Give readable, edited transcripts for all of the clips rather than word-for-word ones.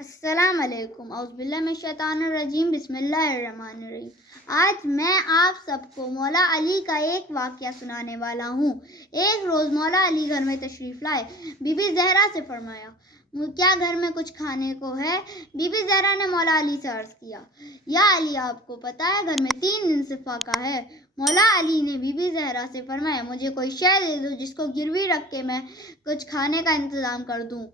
السلام علیکم، اعوذ باللہ من الشیطان الرجیم، بسم اللہ الرحمن الرحیم۔ آج میں آپ سب کو مولا علی کا ایک واقعہ سنانے والا ہوں۔ ایک روز مولا علی گھر میں تشریف لائے۔ بی بی زہرا سے فرمایا، کیا گھر میں کچھ کھانے کو ہے؟ بی بی زہرا نے مولا علی سے عرض کیا، یا علی آپ کو پتہ ہے گھر میں 3 دن سے فاقہ ہے۔ مولا علی نے بی بی زہرا سے فرمایا، مجھے کوئی شے دے دو جس کو گروی رکھ کے میں کچھ کھانے کا انتظام کر دوں۔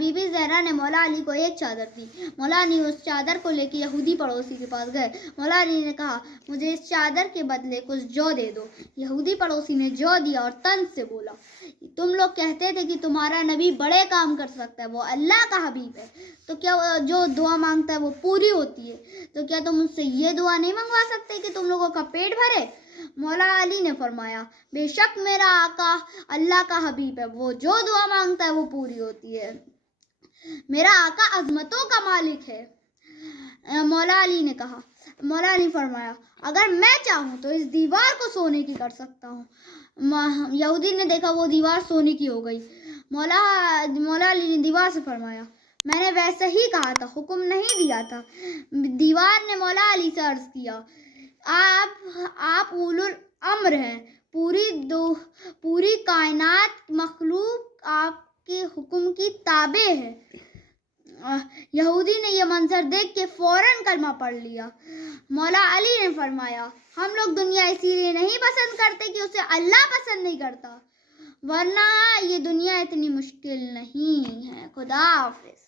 بی بی زہرا نے مولا علی کو ایک چادر دی۔ مولا علی اس چادر کو لے کے یہودی پڑوسی کے پاس گئے۔ مولا علی نے کہا، مجھے اس چادر کے بدلے کچھ جو دے دو۔ یہودی پڑوسی نے جو دیا اور طنز سے بولا، تم لوگ کہتے تھے کہ تمہارا نبی بڑے کام کر سکتا ہے، وہ اللہ کا حبیب ہے، تو کیا جو دعا مانگتا ہے وہ پوری ہوتی ہے، تو کیا تم اس سے یہ دعا نہیں منگوا سکتے کہ تم لوگوں کا پیٹ بھرے؟ مولا علی نے فرمایا، بے شک میرا آقا اللہ کا حبیب ہے، وہ جو دعا مانگتا ہے وہ پوری ہوتی ہے، میرا آقا عظمتوں کا مالک ہے۔ مولا علی نے فرمایا، اگر میں چاہوں تو اس دیوار کو سونے کی کر سکتا ہوں۔ یہودی نے دیکھا وہ دیوار سونے کی ہو گئی۔ مولا علی نے دیوار سے فرمایا، میں نے ویسے ہی کہا تھا، حکم نہیں دیا تھا۔ دیوار نے مولا علی سے عرض کیا، آپ اولو الامر ہیں، پوری کائنات مخلوق آپ کے حکم کی تابع ہے۔ یہودی نے یہ منظر دیکھ کے فوراً کلمہ پڑھ لیا۔ مولا علی نے فرمایا، ہم لوگ دنیا اسی لیے نہیں پسند کرتے کہ اسے اللہ پسند نہیں کرتا، ورنہ یہ دنیا اتنی مشکل نہیں ہے۔ خدا حافظ۔